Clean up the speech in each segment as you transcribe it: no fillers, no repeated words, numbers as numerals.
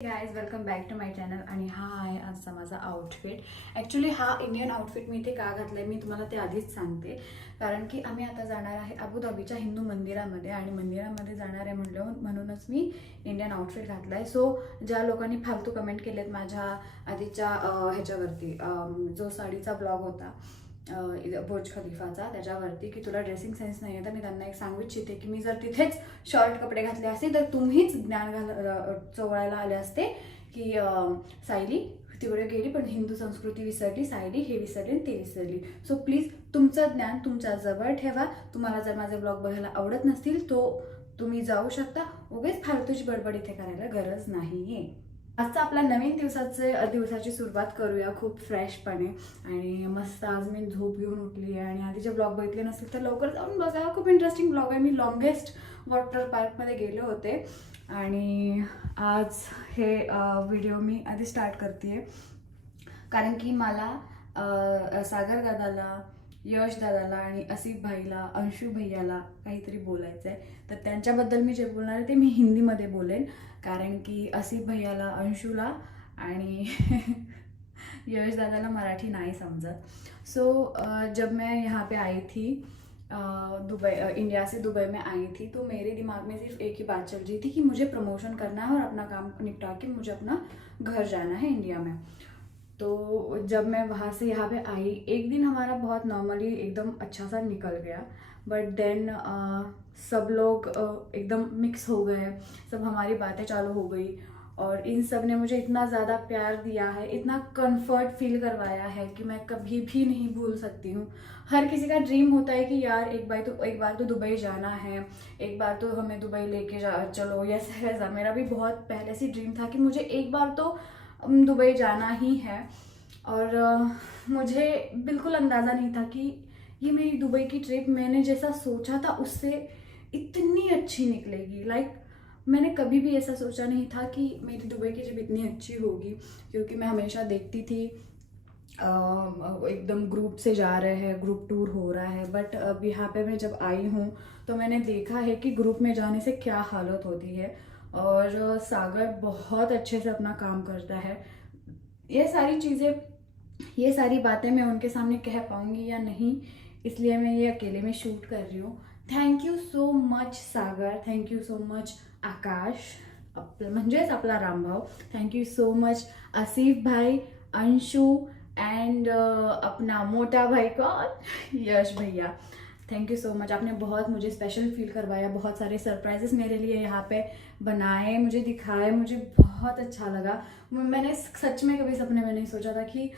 Guys welcome back to my channel. आणि हा आहे आजचा माझा आउटफिट. ॲक्च्युली हा इंडियन आउटफिट मी इथे का घातला आहे मी तुम्हाला ते आधीच सांगते. कारण की आम्ही आता जाणार आहे अबुधाबीच्या हिंदू मंदिरामध्ये आणि मंदिरामध्ये जाणार आहे म्हणूनच मी इंडियन आउटफिट घातला आहे. सो ज्या लोकांनी फालतू कमेंट केलेत माझ्या आधीच्या ह्याच्यावरती जो साडीचा ब्लॉग होता बुर्ज खलिफाचा त्याच्यावरती की तुला ड्रेसिंग सेन्स नाही आहे, तर मी त्यांना एक सांगू इच्छिते की मी जर तिथेच शॉर्ट कपडे घातले असते तर तुम्हीच ज्ञान चोवळायला आले असते की सायली तिकडे गेली पण हिंदू संस्कृती विसरली, सायली हे विसरली आणि ते विसरली. सो प्लीज तुमचं ज्ञान तुमच्या जवळ ठेवा. तुम्हाला जर माझे ब्लॉग बघायला आवडत नसतील तो तुम्ही जाऊ शकता. उगाच फालतूची बडबड इथे करायला गरज नाहीये. आजचा आपला नवीन दिवसाची सुरुवात करूया खूप फ्रेशपणे. आणि मस्त आज मी झोप घेऊन उठली आहे आणि आधीचे ब्लॉग बघितले नसतील तर लवकर जाऊन बघा. खूप इंटरेस्टिंग ब्लॉग आहे. मी लॉंगेस्ट वॉटर पार्कमध्ये गेले होते आणि आज हे व्हिडिओ मी आधी स्टार्ट करते कारण की मला सागर दादाला, यश दादाला आणि आसिफ भाईला, अंशू भैयाला काहीतरी बोलायचं आहे. तर त्यांच्याबद्दल मी जे बोलणार आहे ते मी हिंदीमध्ये बोलेन कारण की आसिफ भैयाला, अंशूला आणि यश दादाला मराठी नहीं समझत. सो जब मैं यहाँ पे आई थी दुबई, इंडिया से दुबई में आई थी, तो मेरे दिमाग में सिर्फ एक ही बात चल रही थी कि मुझे प्रमोशन करना है और अपना काम निपटा के मुझे अपना घर जाना है इंडिया में. तो जब मैं वहाँ से यहाँ पे आई एक दिन हमारा बहुत नॉर्मली एकदम अच्छा सा निकल गया. बट देन सब लोग एकदम मिक्स हो गए, सब हमारी बातें चालू हो गई और इन सब ने मुझे इतना ज़्यादा प्यार दिया है, इतना कंफर्ट फील करवाया है कि मैं कभी भी नहीं भूल सकती हूँ. हर किसी का ड्रीम होता है कि यार एक बार तो दुबई जाना है, एक बार तो हमें दुबई लेके चलो. वैसा मेरा भी बहुत पहले से ड्रीम था कि मुझे एक बार तो दुबई जाना ही है. और मुझे बिल्कुल अंदाज़ा नहीं था कि ये मेरी दुबई की ट्रिप मैंने जैसा सोचा था उससे इतनी अच्छी निकलेगी. मैंने कभी भी ऐसा सोचा नहीं था कि मेरी दुबई की ट्रिप इतनी अच्छी होगी क्योंकि मैं हमेशा देखती थी एकदम ग्रुप से जा रहे हैं, ग्रुप टूर हो रहा है. बट अब यहाँ पे मैं जब आई हूँ तो मैंने देखा है कि ग्रुप में जाने से क्या हालत होती है. और सागर बहुत अच्छे से अपना काम करता है. ये सारी बातें मैं उनके सामने कह पाऊँगी या नहीं, इसलिए मैं ये अकेले में शूट कर रही हूँ. Thank you so much Sagar, thank you so much Akash म्हणजेच आपला Rambhau, thank you so much Asif भाई, अंशु एंड अपना मोटा भाई कौन, यश भैया. Thank you so much. आपने बहुत मुझे स्पेशल फील करवाया, बहुत सारे सरप्राइजेस मेरे लिए यहाँ पे बनाए, मुझे दिखाए, मुझे बहुत अच्छा लगा. मैंने सच में कभी सपने में नहीं सोचा था कि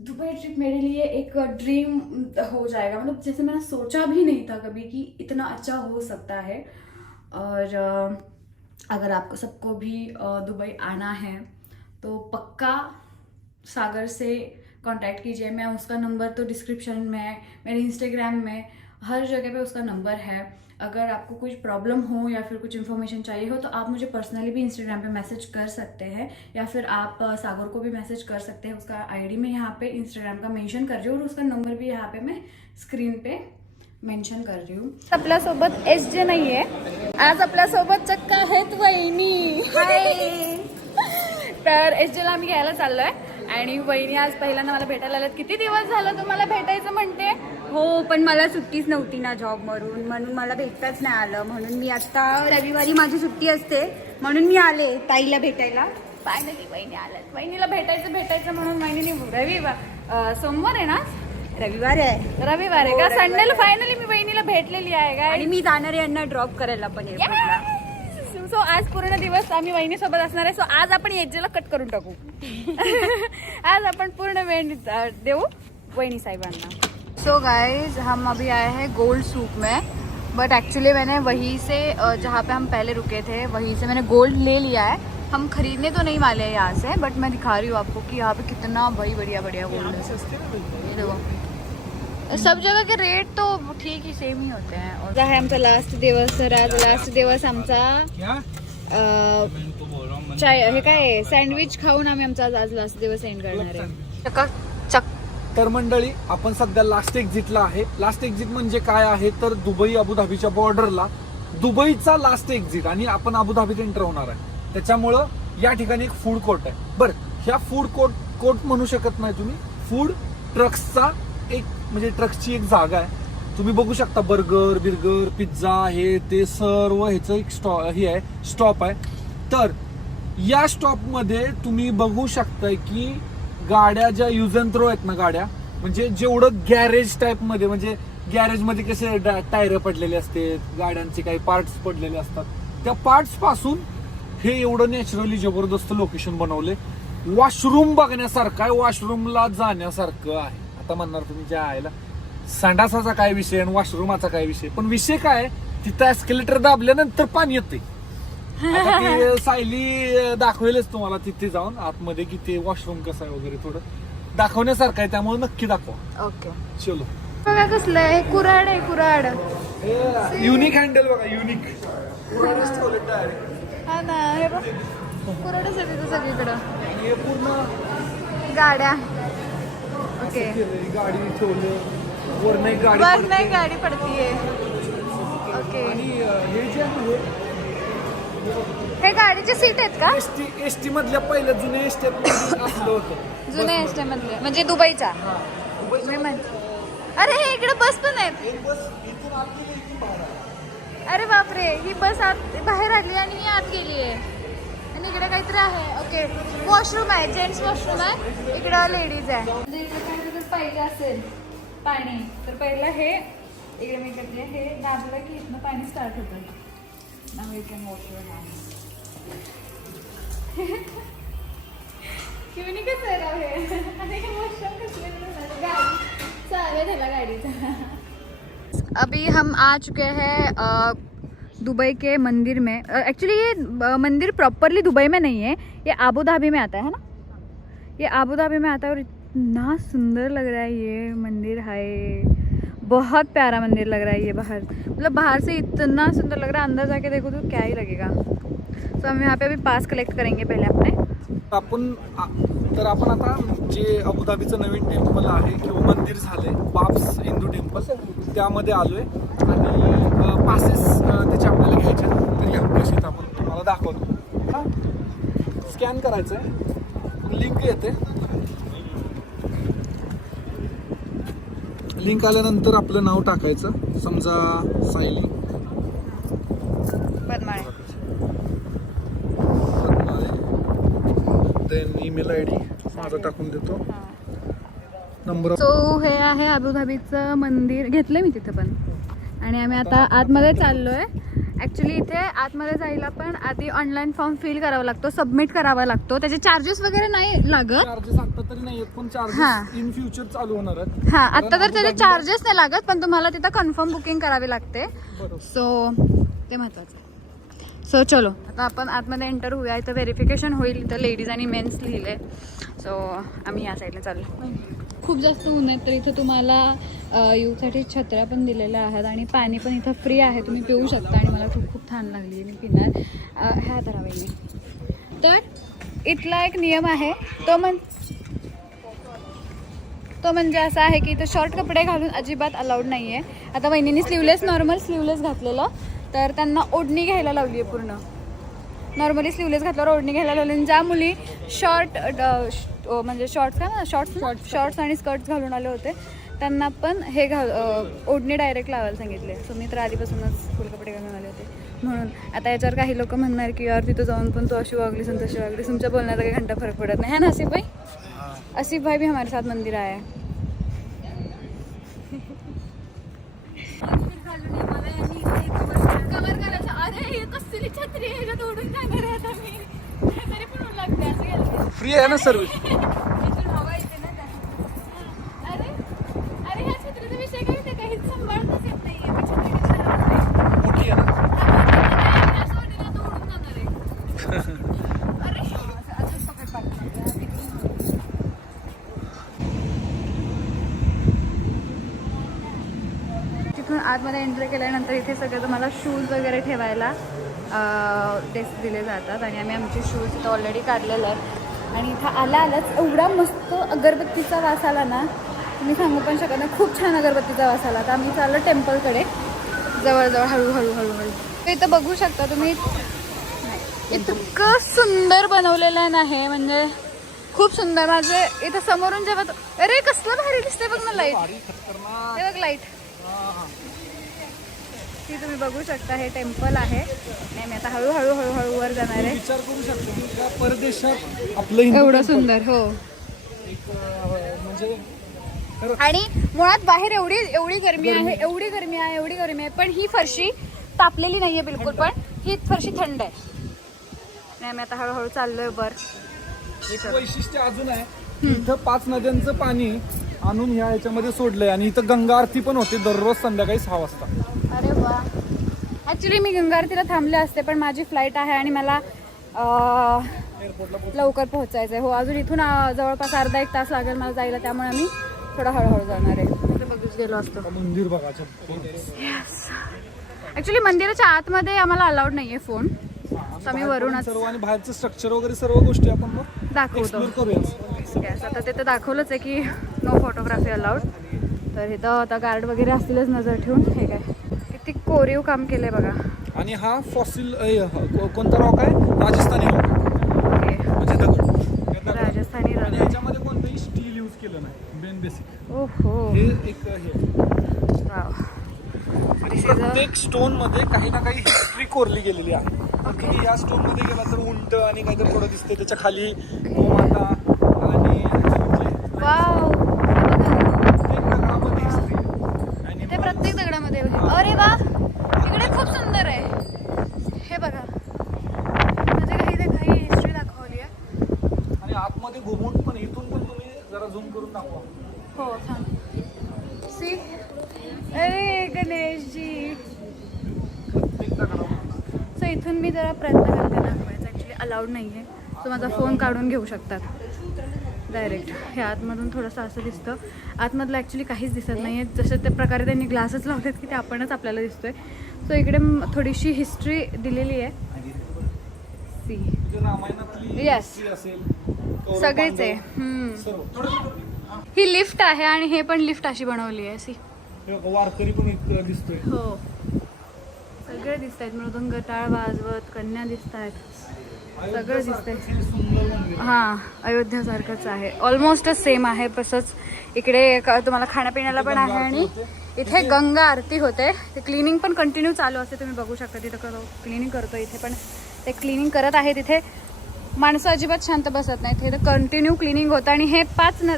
दुबई ट्रिप मेरे लिए एक ड्रीम हो जाएगा. मतलब जैसे मैंने सोचा भी नहीं था कभी कि इतना अच्छा हो सकता है. और अगर आपको सबको भी दुबई आना है तो पक्का सागर से कांटेक्ट कीजिए. मैं उसका नंबर तो डिस्क्रिप्शन में, मेरे इंस्टाग्राम में, हर जगह पे उसका नंबर है. अगर आपको कुछ प्रॉब्लम हो या फिर कुछ इन्फॉर्मेशन चाहिए हो तो आप मुझे पर्सनली भी इंस्टाग्राम पे मैसेज कर सकते हैं या फिर आप सागर को भी मैसेज कर सकते हैं. उसका आईडी में यहाँ पे इंस्टाग्राम का मेंशन कर रही हूँ और उसका नंबर भी यहाँ पे मैं स्क्रीन पे मेंशन कर रही हूँ. आपल्यासोबत SJ नाहीये आज, आपल्यासोबत चक्का आहेत वहिनी. तर SJला आम्ही घ्यायला चाललोय आणि वहिनी आज पहिल्यांदा मला भेटायला आल्यात. किती दिवस झालं तुम्हाला भेटायचं म्हणते. हो पण मला सुट्टीच नव्हती ना जॉब म्हणून मला भेटताच नाही आलं. म्हणून मी आता रविवारी माझी सुट्टी असते म्हणून मी आले ताईला भेटायला. फायनली वहिनी आल्यात. वहिनीला भेटायचं म्हणून वहिनीने सोमवार आहे ना, रविवार आहे का संडेला फायनली मी वहिनीला भेटलेली आहे का. आणि मी जाणार आहे यांना ड्रॉप करायला पण एअरपोर्टला. सो आज पूर्ण दिवस आम्ही वहिनी सोबत असणार आहे. सो आज आपण एजेला कट करून टाकू. आज आपण पूर्ण वेळ देऊ वहिनी साहेबांना. सो गाइज हम अभी आए हैं गोल्ड सूक में. बट एक्चुअली मैंने वहीं से जहाँ पे हम पहले रुके थे वहीं से मैंने गोल्ड ले लिया है. हम खरीदने तो नहीं वाले हैं यहाँ से, बट मैं दिखा रही हूँ आपको कि यहाँ पे कितना भाई बढ़िया गोल्ड है. ये देखो सब जगह के रेट तो ठीक ही सेम ही होते हैं. और है आमचा लास्ट दिवस आमचा चाय हे काय सँडविच खाऊन आम्ही आमचा आज लास्ट दिवस एंड करणार आहे. तर मंडळी आपण सध्या लास्ट एक्झिटला आहे. लास्ट एक्झिट म्हणजे काय आहे तर दुबई अबुधाबीच्या बॉर्डरला दुबईचा लास्ट एक्झिट आणि आपण अबुधाबीत एंटर होणार आहे. त्याच्यामुळं या ठिकाणी एक फूड कोर्ट आहे. बरं, ह्या फूड कोर्ट म्हणू शकत नाही तुम्ही, फूड ट्रक्सचा एक म्हणजे ट्रक्सची एक जागा आहे. तुम्ही बघू शकता बर्गर बिर्गर पिझ्झा हे ते सर्व ह्याचं एक स्टॉप आहे. तर या स्टॉपमध्ये तुम्ही बघू शकताय की गाड्या ज्या यूज अँड थ्रो आहेत ना, गाड्या म्हणजे जेवढं गॅरेज टाईपमध्ये, म्हणजे गॅरेजमध्ये कसे टायर पडलेले असतात, गाड्यांचे काही पार्ट्स पडलेले असतात, त्या पार्ट्स पासून हे एवढं नॅचरली जबरदस्त लोकेशन बनवले. वॉशरूम बघण्यासारखं आहे, वॉशरूमला जाण्यासारखं आहे. आता म्हणणार तुम्ही ज्या आयला संडासाचा काय विषय आणि वॉशरूमाचा काय विषय, पण विषय काय तिथं एस्केलेटर दाबल्यानंतर पाणी येते. सायली दाखवेलच तुम्हाला तिथे जाऊन आतमध्ये की ते वॉशरूम कसं आहे वगैरे थोडं दाखवण्यासारखं आहे, त्यामुळे नक्की दाखवा. ओके. चलो. बघा कसलं आहे, कुऱ्हाड आहे, कुऱ्हाड. युनिक हँडल बघा, युनिक. हा ना, हे बघ कुऱ्हाडच आहे तिथं सगळीकडं. हे पूर्ण गाड्या. ओके. गाडी ठेवलं वरनं एक गाडी वर पडते. नाही गाडी पडतीये. ओके. आणि हे जे आहे हे गाडीचे सीट आहेत का? एसटी मधल्या पहिल्या जुन्या एसटी असलं होतं. जुन्या एसटी मधले म्हणजे दुबईच्या. मी अरे हे इकडे बस पण आहेत. अरे बापरे, ही बस आत बाहेर आली आणि ही आत गेली आहे. आणि इकडे काहीतरी आहे. ओके. वॉशरूम आहे, जेंट्स वॉशरूम आहे, इकडं लेडीज आहे. म्हणजे इकडे काही जर पाहिजे असेल पाणी तर पहिलं हे इकडे मी करते, हे दाबलं की इथनं पाणी स्टार्ट होतं. Now we can wash your hands. क्यों नहीं कर रहा है? अरे वॉशरूम कसले गाड़ी सारे ठेला गाड़ी. अभी हम आ चुके हैं दुबई के मंदिर में. एक्चुअली ये मंदिर प्रॉपरली दुबई में नहीं है, ये आबू धाबी में आता है ना. ये आबू धाबी में आता है और इतना सुंदर लग रहा है ये मंदिर. है बहुत प्यारा मंदिर लग रहा है ये. बाहर मतलब बाहर से इतना सुंदर लग रहा है, अंदर जाके देखो तो क्या ही लगेगा. तो हम यहाँ पे अभी पास कलेक्ट करेंगे पहले अपने. आपण आता जे अबुधाबीचं नवीन टेम्पल आहे किंवा मंदिर झालंय बाब्स हिंदू टेम्पल, त्यामध्ये आलोय आणि पासेस त्याचे आपल्याला घ्यायचे. तर या कशीत आपण तुम्हाला दाखवतो. स्कॅन करायचं आहे, लिंक येते. लिंक आल्यानंतर आपलं नाव टाकायचं. समजा Sayali Padmale. Then email I D माझा टाकून देतो. नंबर. सो हे आहे अबुधाबीचं मंदिर. घेतलंय मी तिथं पण. आणि आम्ही आता आतमध्ये चाललोय. ॲक्च्युली इथे आतमध्ये जायला पण आधी ऑनलाईन फॉर्म फिल करावा लागतो, सबमिट करावा लागतो. त्याचे चार्जेस वगैरे नाही लागत. चार्जेस आता तरी नाही आहेत, पण चार्जेस इन फ्युचर चालू होणार आहेत. हा, आता तर त्याचे चार्जेस नाही लागत, पण तुम्हाला तिथं कन्फर्म बुकिंग करावी लागते. सो ते महत्वाचं आहे. सो चलो आता आपण आतमध्ये एंटर होऊया. इथं व्हेरिफिकेशन होईल. इथं लेडीज आणि मेन्स लिहिले. सो आम्ही या साईडला चाललो. खूप जास्त ऊन आहे तर इथं तुम्हाला यूसाठी छत्र्या पण दिलेल्या आहेत आणि पाणी पण इथं फ्री आहे, तुम्ही पिऊ शकता. आणि मला खूप छान लागली, मी पिणार. ह्या धरावाईने. तर इथला एक नियम आहे तो म्हणजे असा आहे की इथं शॉर्ट कपडे घालून अजिबात अलाउड नाही आहे. आता वहिनीने नॉर्मल स्लीवलेस घातलेलं, तर त्यांना ओढणी घ्यायला लावली आहे. पूर्ण नॉर्मली स्लीवलेस घातल्यावर ओढणी घ्यायला लावली. ज्या मुली म्हणजे शॉर्ट्स आणि स्कर्ट्स घालून आले होते त्यांना पण हे ओढणी डायरेक्ट लावायला सांगितले. सो मी तर आधीपासूनच फुल कपडे घालून आले होते म्हणून. आता याच्यावर काही लोक म्हणणार की यार तिथं जाऊन पण तू अशी वागलीस आणि तशी वागलीस. तुमच्या बोलण्याचा काही घंटा फरक पडत नाही है ना आसिफ भाई. आसिफ भाई भी हमारे साथ मंदिर आया है. फ्री आहे ना सर्विस. मोठी आहे ना. तिथून आतमध्ये एंट्री केल्यानंतर इथे सगळं तुम्हाला शूज वगैरे ठेवायला डेस्क दिले जातात. आणि आम्ही आमचे शूज इथं ऑलरेडी काढलेले आहेत. आणि इथं आलाच एवढा मस्त अगरबत्तीचा वास आला ना, तुम्ही सांगू पण शकत नाही. खूप छान अगरबत्तीचा वास आला. तर आम्ही चाललो टेम्पलकडे जवळजवळ हळूहळू. इथं बघू शकता तुम्ही. इतकं सुंदर बनवलेलं आहे ना हे, म्हणजे खूप सुंदर. माझे इथं समोरून जेव्हा अरे कसलं भारी दिसते बघ ना लाईट. हे बघ लाईट ती तुम्ही बघू शकता. हे टेम्पल आहे. नाही मी आता हळूहळू हळूहळू वर जाणार आहे. विचार करू शकतो की त्या परदेशात आपलं हिंदू एवढं temple सुंदर. हो. एक म्हणजे आणि मुळात बाहेर एवढी गरमी आहे, एवढी गरमी आहे, पण ही फरशी तापलेली नाहीये बिलकुल, पण ही फरशी थंड आहे. नाही मी आता हळूहळू चाललोय वर. एक वैशिष्ट्य अजून आहे, इथं 5 नद्यांचं पाणी आणून ह्याच्यामध्ये सोडलंय आणि इथं गंगा आरती पण होते दररोज संध्याकाळी 6 वाजता. अरे वा. ऍक्च्युली मी गंगा आरतीला थांबले असते, पण माझी फ्लाईट आहे आणि मला लवकर पोहोचायचं आहे. हो, अजून इथून जवळपास अर्धा 1 तास लागेल मला जायला, त्यामुळे मी थोडं हळूहळू जाणार आहे. बघूच गेलो असतो. मंदिर बघायचं. ऍक्च्युली मंदिराच्या आतमध्ये आम्हाला अलाउड नाहीये फोन, तर मी वरूनच सर्व आणि बाहेरचं स्ट्रक्चर वगैरे सर्व गोष्टी आपण मग दाखवतो. एक्सप्लोर करूया. Yes, आता तिथे दाखवलंच आहे की नो फोटोग्राफी अलाउड. तर इथं आता गार्ड वगैरे असतीलच नजर ठेवून. हे काय किती कोरीव काम केलंय बघा. आणि हा फॉसिल कोणता रॉक आहे? Rajasthani rock okay. म्हणजे दगड. राजस्थानी आणि रंग. ह्याच्यामध्ये कोणतंही स्टील यूज केलं नाही. मेन बेसिक ओहो. हे एक हे वाव. प्रत्येक स्टोन मध्ये काही ना काही हिस्ट्री कोरली गेलेली आहे. तुम्ही या स्टोन मध्ये गेला तर उंट आणि काहीतरी थोडं दिसते, त्याच्या खाली गोमाता आणि वाव. प्रत्येक दगडामध्ये हिस्ट्री आणि ते प्रत्येक दगडामध्ये. अरे वा, इकडे खूप सुंदर आहे. हे बघा, म्हणजे काही हिस्ट्री दाखवली आहे. आणि आतमध्ये घुमून पण इथून पण तुम्ही जरा झूम करून दाखवा. हो छान. सी. अरे गणेशजी. प्रत्येक दगडामध्ये सो इथून मी जरा प्रयत्न करते दाखवायचा. ॲक्च्युली अलाउड नाही आहे, सो माझा फोन काढून घेऊ शकतात डायरेक्ट. हे आतमधून थोडंसं असं दिसतं. आतमधलं ॲक्च्युली काहीच दिसत नाही आहे. जसं त्या प्रकारे त्यांनी ग्लासच लावलेत की ते आपणच आपल्याला दिसतोय. सो इकडे थोडीशी हिस्ट्री दिलेली आहे. सी. म्हणजे रामायणातली Yes. हिस्ट्री असेल, कौरव, सगळेच आहे. पांडव, सर्व. ही लिफ्ट आहे आणि हे पण लिफ्ट अशी बनवली आहे. सी. हे बघा, वारकरी पण इथं दिसतोय. हो, सगळे दिसत आहेत. मृदंग टाळ वाजवत, कन्या दिसत आहेत, सगळं दिसतंय. सुंदर मंदिर. हां, अयोध्यासारखंच आहे. ऑलमोस्ट सेम आहे. तसंच इकडे तुम्हाला खाण्यापिण्याला पण आहे. आणि इथे गंगा आरती होते. ते क्लिनिंग पण कंटिन्यू चालू असते. तुम्ही बघू शकता तिथं क्लिनिंग करतो. इथे पण ते क्लिनिंग करत आहे. तिथे माणसं अजिबात शांत बसत नाहीत. इथे कंटिन्यू क्लिनिंग होतं. आणि हे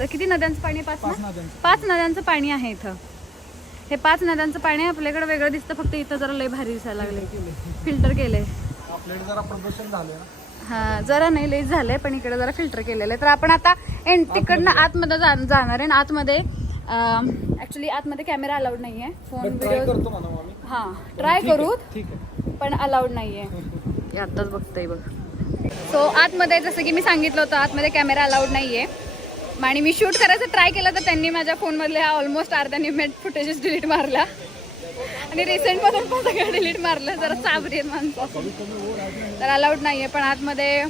किती नद्यांचं पाणी? 5 नद्यांचं पाणी आहे इथं. हे 5 नद्यांचं पाणी आपल्याकडे वेगळं दिसतं, फक्त इथं जरा लय भारी दिसायला लागले. फिल्टर केलंय. आपल्याकडे जरा प्रदूषण झालं. हां, जरा नाही लईच झालंय, पण इकडे जरा फिल्टर केलेलं आहे. तर आपण आता तिकडनं आतमध्ये जाणार आहे. आतमध्ये ऍक्च्युली आतमध्ये कॅमेरा अलाउड नाहीये. फोन ट्राय व्हिडिओ करतो म्हणा आम्ही. हां ट्राय करू, ठीक आहे. पण अलाउड नाहीये. हे आत्ताच बघतोय बघ. सो आतमध्ये जसं की मी सांगितलं होतं, आतमध्ये कॅमेरा अलाउड नाहीये. आणि मी शूट करायचं ट्राय केलं तर त्यांनी माझ्या फोनमधले ऑलमोस्ट अर्धा निमेट फुटेजेस डिलीट मारला. आणि रिसेंटमधून पण सगळं डिलीट मारलं. जरा चाबरी आहेत माणसं. तर अलाउड नाही आहे. पण आतमध्ये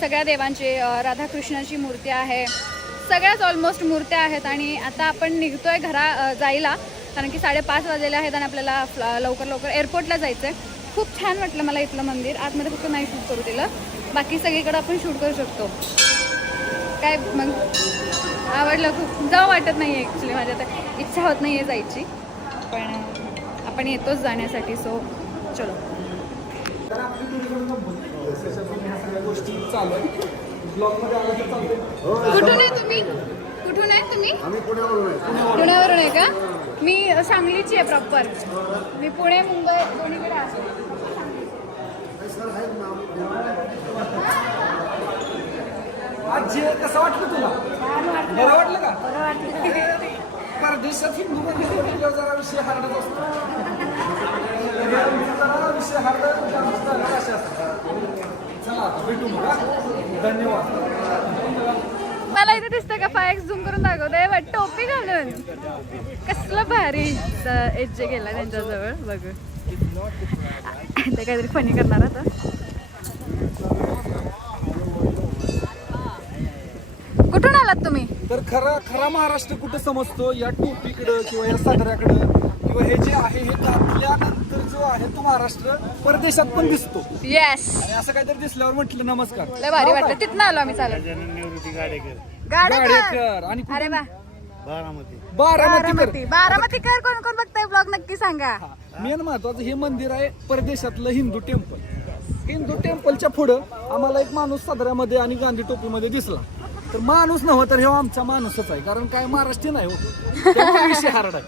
सगळ्या देवांची, राधाकृष्णाची मूर्ती आहे, सगळ्याच ऑलमोस्ट मूर्त्या आहेत. आणि आता आपण निघतोय जायला, कारण की 5:30 वाजलेले आहेत आणि आपल्याला लवकर एअरपोर्टला जायचं आहे. खूप छान वाटलं मला इथलं मंदिर. आतमध्ये फक्त नाही शूट करू दिलं, बाकी सगळीकडे आपण शूट करू शकतो. काय मग आवडलं खूप. जावं वाटत नाही आहे ॲक्च्युली. माझ्या आता इच्छा होत नाही आहे जायची, पण आपण येतोच जाण्यासाठी. सो चलो. गोष्टी चालू आहेत. ब्लॉगमध्ये आलं तर चालतंय. कुठून आहे तुम्ही? पुण्यावरून आहे का? मी सांगलीची आहे प्रॉपर. मी पुणे मुंबई दोन्हीकडे आहे. आज जे कसं वाटलं तुला? बरं वाटलं का? परदेशात हिंदू मंदिर म्हटल्यावर जरा विषय हार्डच असतो. जरा विषय हार्ड असे असतात. चला आता भेटू मग. धन्यवाद. मला इथे दिसतं का? 5x झूम करून दाखवतोय. बट टोपी घालून कसलं भारी एज जे गेला त्यांच्याजवळ. बघ ते काहीतरी फनी करणार आता. कुठून आलात तुम्ही? तर खरा महाराष्ट्र कुठं समजतो? या टोपीकडं किंवा या साजऱ्याकडं, किंवा हे जे आहे हे घातल्यानंतर जो आहे तो महाराष्ट्र परदेशात पण दिसतो. येस, आणि असं काहीतरी दिसल्यावर म्हटलं नमस्कार. लय भारी वाटलं. तिथनं आलो आम्ही चालत. गाडेकर. गाडेकर. आणि कुठे? अरे वा, बारामतीकर. बारामतीकर कोण कोण बघताय ब्लॉग नक्की सांगा. मेन महत्वाचं हे मंदिर आहे परदेशातलं हिंदू टेम्पल. हिंदू टेम्पलच्या पुढं आम्हाला एक माणूस सदऱ्यामध्ये आणि गांधी टोपीमध्ये दिसला. तर माणूस नव्हता तर हे आमचा माणूसच आहे, कारण काय महाराष्ट्रीय नाही हो, त्यामुळे विषय हार्ड आहे.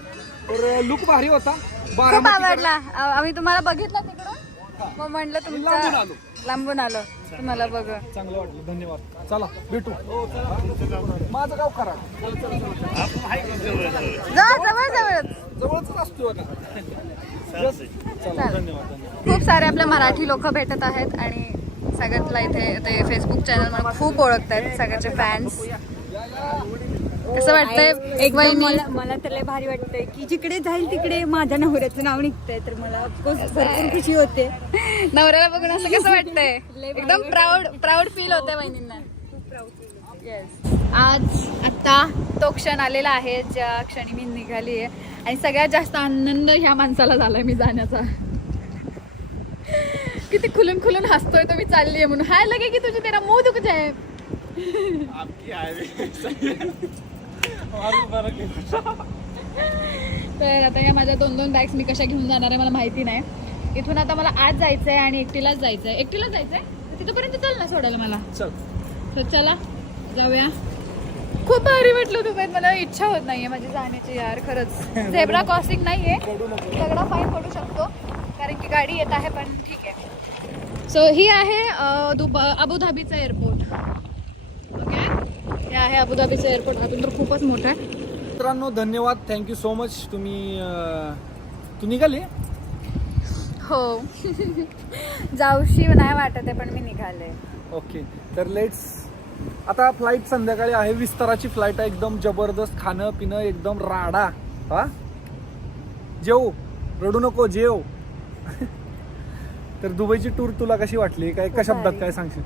तर लुक भारी होता. खूप बारामतीकर. आवडला. आम्ही तुम्हाला बघितलं तिकडून, मग म्हणलं लांबून तुमचं आलो. लांबून आलो तुम्हाला बघ. चांगलं वाटलं, धन्यवाद. चला भेटू. माझं गाव करा जवळ जवळच. जवळच असतो बघा. चला, धन्यवाद. खूप सारे आपले मराठी लोक भेटत आहेत आणि सगळ्यातला इथे ते फेसबुक चॅनल मला खूप ओळखतात, सगळ्याचे फॅन्स. कसं वाटतंय एक वहिनी? मला तर लय भारी वाटतंय की जिकडे जाईल तिकडे माझ्या नवऱ्याचं नाव निघतंय, तर मला ऑफकोर्स भरपूर खुशी होते. नवऱ्याला बघून असं कसं वाटतंय? एकदम प्राऊड फील होतंय वहिनींना. येस, आज आता तो क्षण आलेला आहे ज्या क्षणी मी निघाली आहे आणि सगळ्यात जास्त आनंद ह्या माणसाला झालाय मी जाण्याचा. किती खुलून खुलून हसतोय तो मी चालली आहे म्हणून. हाय लगे की तुझे तेरा मुंह दुख जाए. तर आता या माझ्या 2 बॅग्स मी कशा घेऊन जाणार आहे मला माहिती नाही. इथून आता मला आज जायचंय आणि एकटीलाच जायचंय. तिथपर्यंत चल ना सोडायला मला. चल. तर चला जाऊया. खूप भारी वाटलं दुबईत. मला इच्छा होत नाहीये माझी जाण्याची यार, खरंच. झेब्रा क्रॉसिंग नाहीये, सगळा फाईन पडू शकतो कारण की गाडी येत आहे, पण ठीक आहे. सो ही आहे अबुधाबीचं एअरपोर्ट. ओके, हे आहे अबुधाबीचं एअरपोर्ट. अजून तर खूपच मोठं आहे. मित्रांनो धन्यवाद, थँक्यू सो मच. तू निघाली? हो. जाऊशी नाही वाटत आहे पण मी निघाले. ओके, तर लेट्स. आता फ्लाईट संध्याकाळी आहे, विस्ताराची फ्लाईट आहे. एकदम जबरदस्त, खाणं पिणं एकदम राडा. हा, जेव, रडू नको, जेव. तर दुबईची टूर तुला कशी वाटली? काय एका शब्दात काय सांगशील?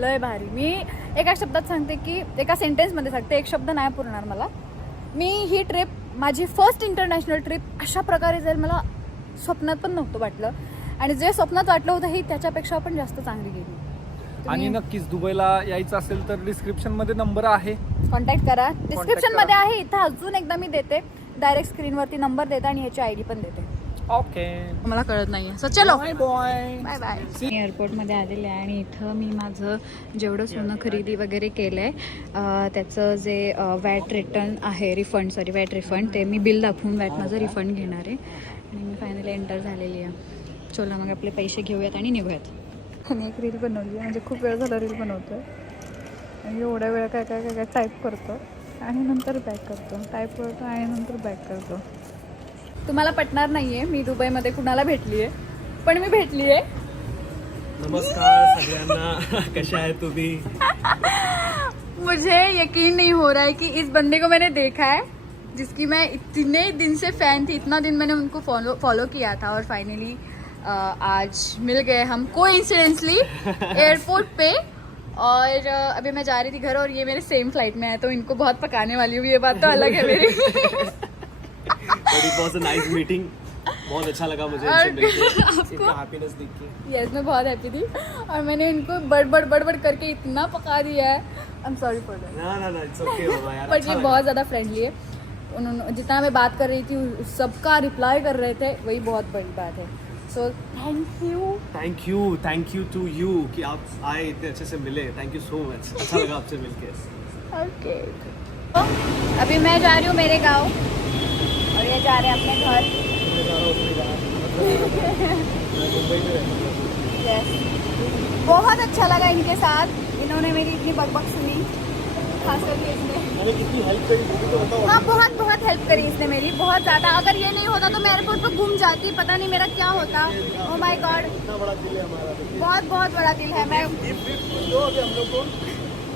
लय भारी. मी एका शब्दात सांगते की एका सेंटेन्समध्ये सांगते, एक शब्द नाही पुरणार मला. मी ही ट्रिप, माझी फर्स्ट इंटरनॅशनल ट्रिप अशा प्रकारे जाईल मला स्वप्नात पण नव्हतं वाटलं, आणि जे स्वप्नात वाटलं होतं ही त्याच्यापेक्षा पण जास्त चांगली गेली. आणि नक्कीच दुबईला यायचं असेल तर डिस्क्रिप्शन मध्ये नंबर आहे, कॉन्टॅक्ट करा. डिस्क्रिप्शन मध्ये आहे. इथं अजून एकदा मी देते, डायरेक्ट स्क्रीनवरती नंबर देते आणि ह्याची आयडी पण देते. ओके, मला कळत नाहीये. सो चलो, बाय बाय. Bye bye. मी एअरपोर्टमध्ये आलेले आहे आणि इथं मी माझं जेवढं सोनं खरेदी वगैरे केलं आहे त्याचं जे वॅट रिटर्न आहे, वॅट रिफंड, ते मी बिल दाखवून वॅट माझं रिफंड घेणार आहे. आणि मी फायनली एंटर झालेली आहे. चला मग आपले पैसे घेऊयात आणि निघूयात. आणि एक रील बनवली आहे, म्हणजे खूप वेळ झाला रील बनवतो आणि एवढ्या वेळ काय काय काय काय टाईप करतो आणि नंतर बॅक करतो, टाईप करतो आणि नंतर बॅक करतो. तुम्हाला पटणार नाही आहे मी दुबईमध्ये कुणाला भेटली आहे, पण मी भेटली आहे. नमस्कार सगळ्यांना, कशा आहे तुम्ही? मुझे यकीन नहीं हो रहा है कि इस बंदे को मैंने देखा है जिसकी मैं इतने दिन से फ़ैन थी. इतना दिन मैंने उनको फॉलो किया था और फाइनली आज मिल गए हम कोइंसिडेंटली एयरपोर्ट पे. और अभी मैं जा रही थी घर और ये मेरे सेम फ्लाइट में है, तो इनको बहुत पकाने वाली हूँ, ये बात तो अलग है मेरी. But it was a nice meeting. बहुत अच्छा लगा मुझे इनसे मिलके, इनका हैप्पीनेस देख के. यस, मैं बहुत हैप्पी थी और मैंने इनको बड़ करके इतना पका दिया है. I am sorry for that. ना इट्स ओके बाबा यार. बट ये बहुत ज़्यादा फ्रेंडली है. उन्होंने जितना मैं बात कर रही थी सबका रिप्लाई कर रहे थे, वही बहुत बड़ी बात है. So thank you to you कि आप आए, इतने अच्छे से मिले. थैंक यू सो मच, अच्छा लगा आपसे मिलके. ओके. अभी मैं जा रही हूँ मेरे गांव और ये जा रहे हैं अपने घर. Yes. बहुत अच्छा लगा इनके साथ. इन्होंने मेरी इतनी बकबक सुनी, खास करके इसने. मैंने कितनी हेल्प करी वो भी तो बताओ. हाँ, बहुत हेल्प करी इसने मेरी, बहुत ज़्यादा. अगर ये नहीं होता तो मैं एयरपोर्ट पर घूम जाती, पता नहीं मेरा क्या होता. ओह माय गॉड, इतना बड़ा दिल है हमारा. बहुत बड़ा दिल है. मैं हम लोग को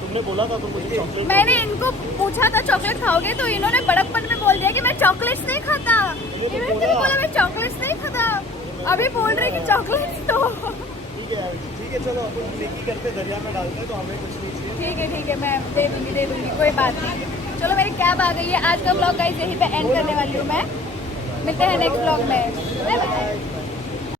तुमने बोला था तो मुझे चॉकलेट. मैंने इनको पूछा था चॉकलेट खाओगे, तो इन्होंने बड़कपन में बोल दिया कि मैं चॉकलेट्स नहीं खाता. इन्होंने बोला मैं चॉकलेट्स नहीं खाता. अभी बोल रहे कि चॉकलेट्स तो ठीक है चलो अपन नेकी करते दरिया में डालते हैं, तो हमें कुछ नहीं चाहिए. ठीक है, मैं दे दूंगी, कोई बात नहीं. चलो मेरी कैब आ गई है. आज का ब्लॉग गाइस यहीं पे एंड करने वाली हूँ मैं. मिलते हैं नेक्स्ट ब्लॉग में. Bye bye.